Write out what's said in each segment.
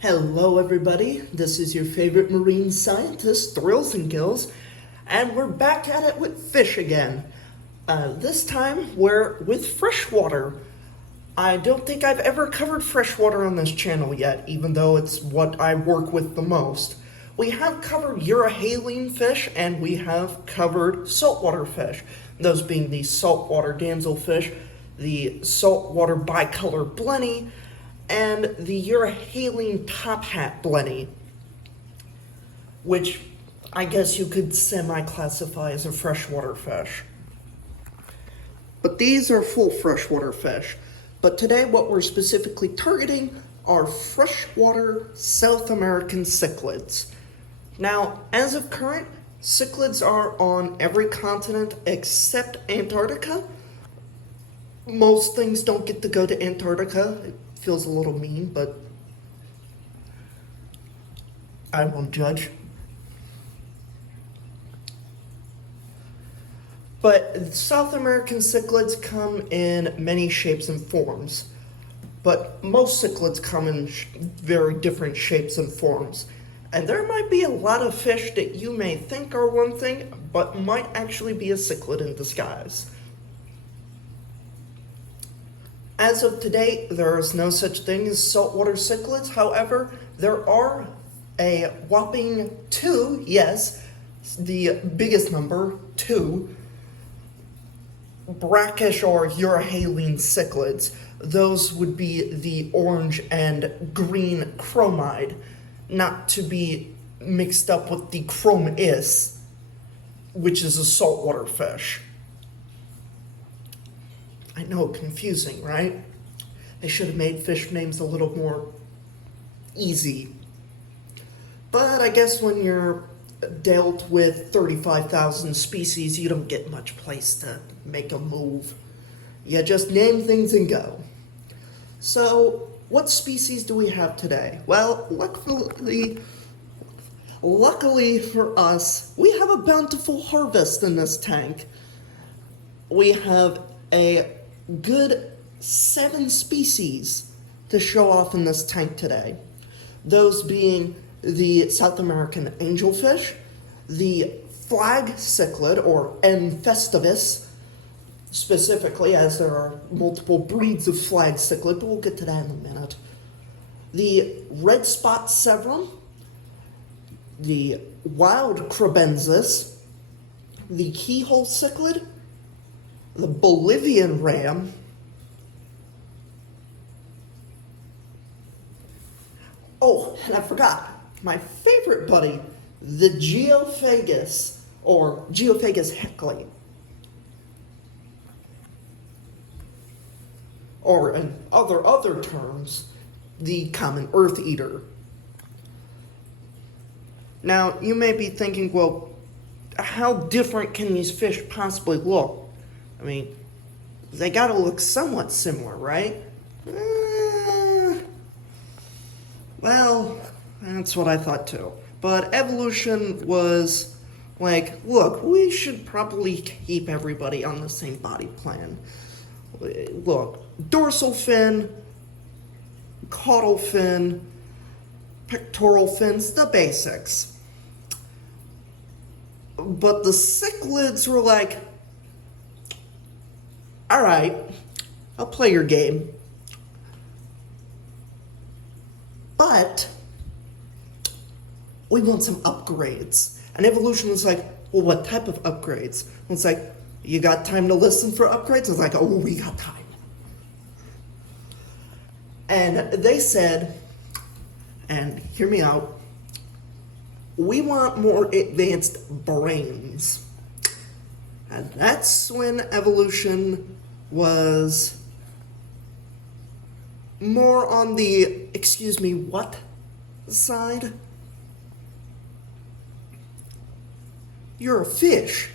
Hello everybody, this is your favorite marine scientist, Thrills and Gills, and we're back at it with fish again. This time we're with freshwater. I don't think I've ever covered freshwater on this channel yet, even though it's what I work with the most. We have covered Euryhaline fish and we have covered saltwater fish, those being the saltwater damselfish, the saltwater bicolor blenny, and the Euryhaline top hat blenny, which I guess you could semi-classify as a freshwater fish. But these are full freshwater fish. But today what we're specifically targeting are freshwater South American cichlids. Now, as of current, cichlids are on every continent except Antarctica. Most things don't get to go to Antarctica. It feels a little mean, but I won't judge. But South American cichlids come in many shapes and forms. But most cichlids come in very different shapes and forms. And there might be a lot of fish that you may think are one thing, but might actually be a cichlid in disguise. As of today, there is no such thing as saltwater cichlids. However, there are a whopping 2, yes, the biggest number, 2, brackish or Euryhaline cichlids. Those would be the orange and green chromide, not to be mixed up with the chromis, which is a saltwater fish. I know, confusing, right? They should have made fish names a little more easy. But I guess when you're dealt with 35,000 species, you don't get much place to make a move. You just name things and go. So, what species do we have today? Well, luckily for us, we have a bountiful harvest in this tank. We have a good 7 species to show off in this tank today. Those being the South American angelfish, the flag cichlid, or M. festivus, specifically, as there are multiple breeds of flag cichlid, but we'll get to that in a minute. The red spot severum, the wild crebensis, the keyhole cichlid, the Bolivian ram, oh, and I forgot, my favorite buddy, the Geophagus, or Geophagus heckley. Or in other terms, the common earth eater. Now, you may be thinking, well, how different can these fish possibly look? I mean, they gotta look somewhat similar, right? Well, that's what I thought too. But evolution was like, look, we should probably keep everybody on the same body plan. Look, dorsal fin, caudal fin, pectoral fins, the basics. But the cichlids were like, all right, I'll play your game. But we want some upgrades. And evolution was like, well, what type of upgrades? And it's like, you got time to listen for upgrades? It's like, oh, we got time. And they said, and hear me out, we want more advanced brains. And that's when evolution was more on the, excuse me, what side? You're a fish.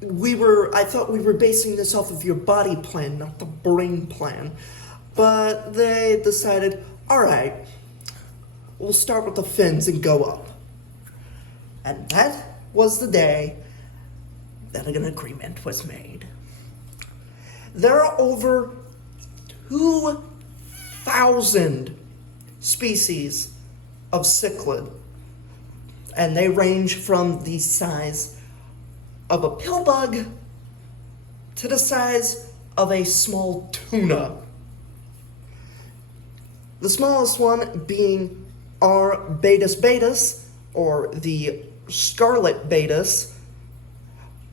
I thought we were basing this off of your body plan, not the brain plan. But they decided, all right, we'll start with the fins and go up. And that was the day that an agreement was made. There are over 2,000 species of cichlid. And they range from the size of a pill bug to the size of a small tuna. The smallest one being R. batus batus, or the scarlet batus,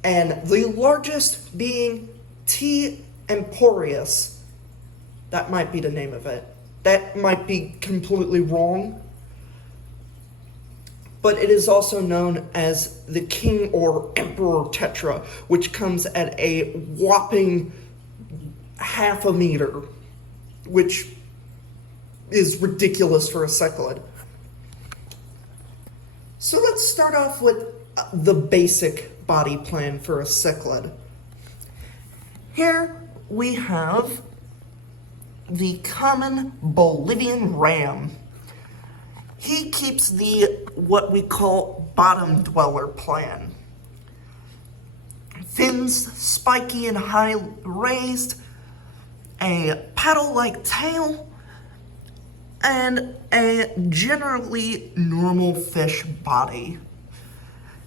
and the largest being T. emporius. That might be the name of it. That might be completely wrong. But it is also known as the king or emperor tetra, which comes at a whopping half a meter, which is ridiculous for a cichlid. So let's start off with the basic body plan for a cichlid. Here we have the common Bolivian ram. He keeps the what we call bottom dweller plan. Fins spiky and high raised, a paddle-like tail, and a generally normal fish body.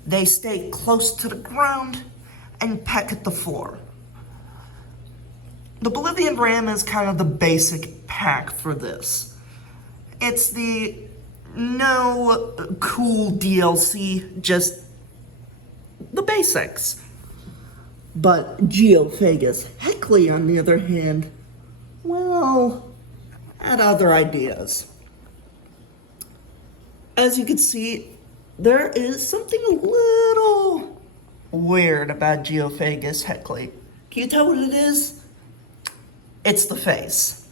They stay close to the ground and peck at the floor. The Bolivian ram is kind of the basic pack for this. It's the no cool DLC, just the basics. But Geophagus Heckley, on the other hand, well, had other ideas. As you can see, there is something a little weird about Geophagus Heckley. Can you tell what it is? It's the face.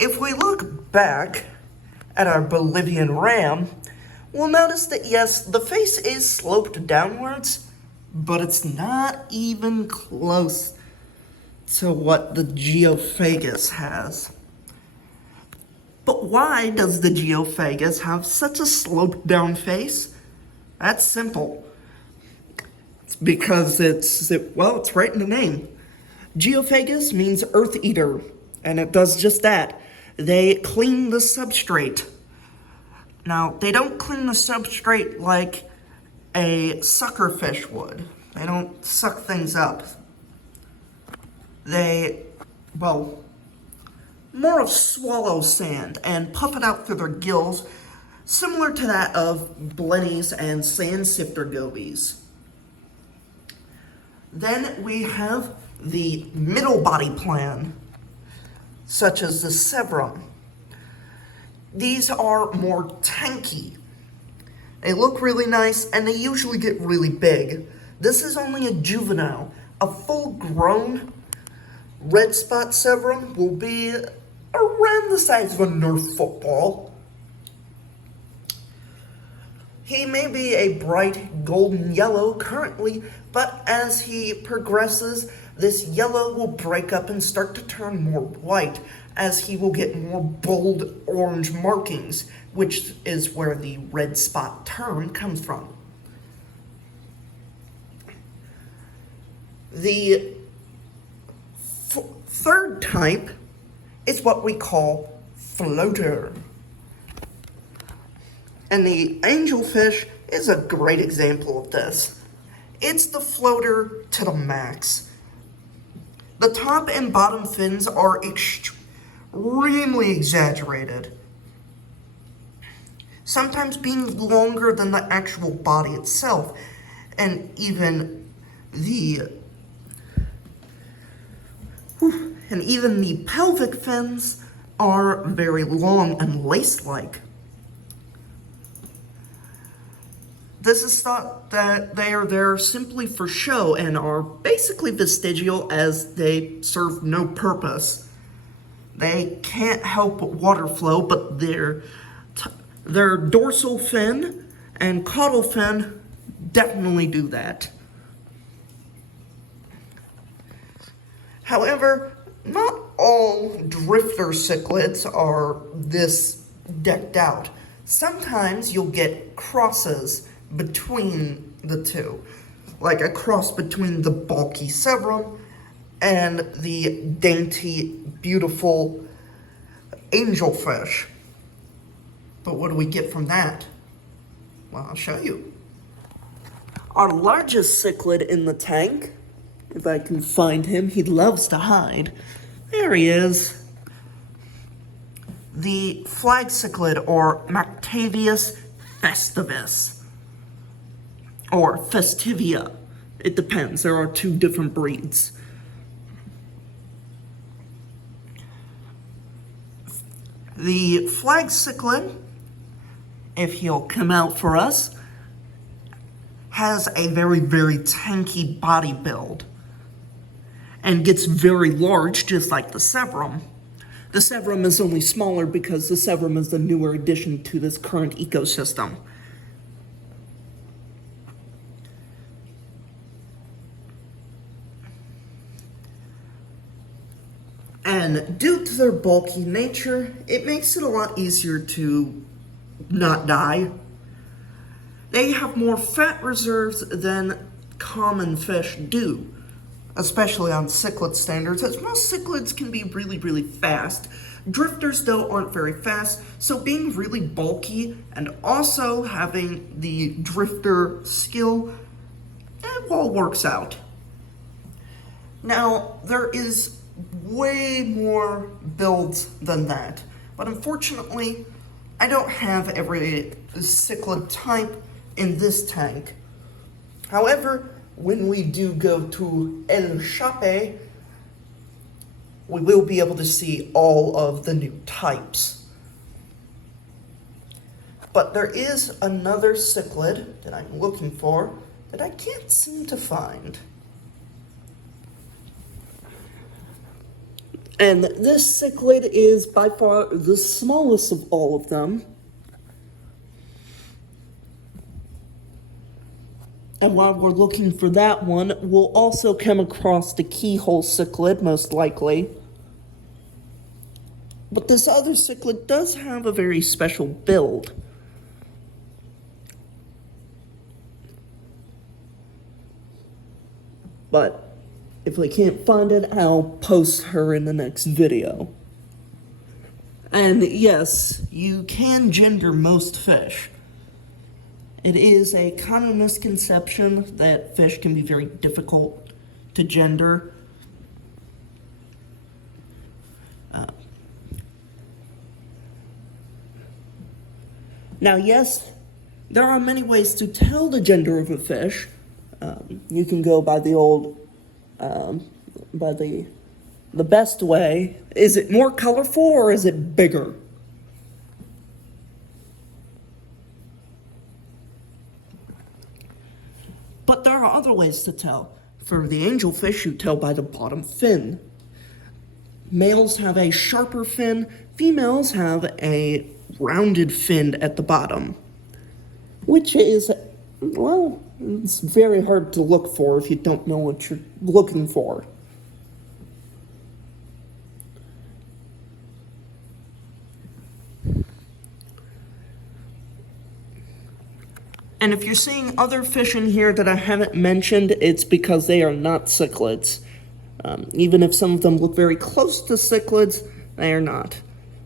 If we look back at our Bolivian ram, we'll notice that yes, the face is sloped downwards, but it's not even close to what the Geophagus has. But why does the Geophagus have such a sloped down face? That's simple. It's because it's right in the name. Geophagus means earth eater, and it does just that. They clean the substrate. Now, they don't clean the substrate like a suckerfish would. They don't suck things up. They, more of swallow sand and puff it out through their gills, similar to that of blennies and sand sifter gobies. Then we have the middle body plan, such as the Severum. These are more tanky. They look really nice and they usually get really big. This is only a juvenile. A full-grown red spot Severum will be around the size of a Nerf football. He may be a bright golden yellow currently, but as he progresses, this yellow will break up and start to turn more white as he will get more bold orange markings, which is where the red spot term comes from. The third type is what we call floater. And the angelfish is a great example of this. It's the floater to the max. The top and bottom fins are extremely exaggerated, sometimes being longer than the actual body itself, and even the pelvic fins are very long and lace-like. This is thought that they are there simply for show and are basically vestigial as they serve no purpose. They can't help water flow, but their dorsal fin and caudal fin definitely do that. However, not all drifter cichlids are this decked out. Sometimes you'll get crosses between the two, like a cross between the bulky Severum and the dainty, beautiful angelfish. But what do we get from that? Well, I'll show you. Our largest cichlid in the tank, if I can find him, he loves to hide. There he is. The flag cichlid, or Mactavius festivus, or festivia. It depends, there are two different breeds. The flag cichlid, if he'll come out for us, has a very, very tanky body build and gets very large, just like the Severum. The Severum is only smaller because the Severum is the newer addition to this current ecosystem. And due to their bulky nature, it makes it a lot easier to not die. They have more fat reserves than common fish do, especially on cichlid standards, as most cichlids can be really, really fast. Drifters, though, aren't very fast, so being really bulky and also having the drifter skill, it all works out. Now, there is way more builds than that, but unfortunately, I don't have every cichlid type in this tank. However, when we do go to El Chape, we will be able to see all of the new types. But there is another cichlid that I'm looking for that I can't seem to find. And this cichlid is by far the smallest of all of them. And while we're looking for that one, we'll also come across the keyhole cichlid, most likely. But this other cichlid does have a very special build. But if I can't find it, I'll post her in the next video. And yes, you can gender most fish. It is a common misconception that fish can be very difficult to gender. Now, yes, there are many ways to tell the gender of a fish. You can go by the old, by the best way. Is it more colorful or is it bigger? But there are other ways to tell. For the angelfish, you tell by the bottom fin. Males have a sharper fin, females have a rounded fin at the bottom. Which is, well, it's very hard to look for if you don't know what you're looking for. And if you're seeing other fish in here that I haven't mentioned, it's because they are not cichlids. Even if some of them look very close to cichlids, they are not.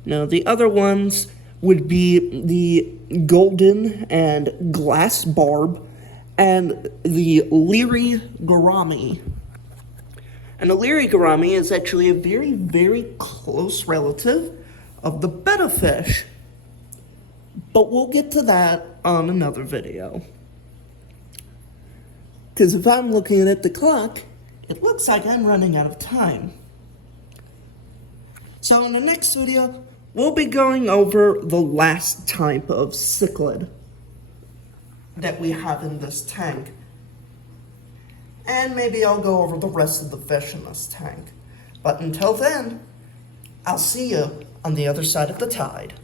No, the other ones would be the golden and glass barb and the leery gourami. And the leery gourami is actually a very, very close relative of the betta fish. But we'll get to that on another video. Because if I'm looking at the clock, it looks like I'm running out of time. So in the next video, we'll be going over the last type of cichlid that we have in this tank. And maybe I'll go over the rest of the fish in this tank. But until then, I'll see you on the other side of the tide.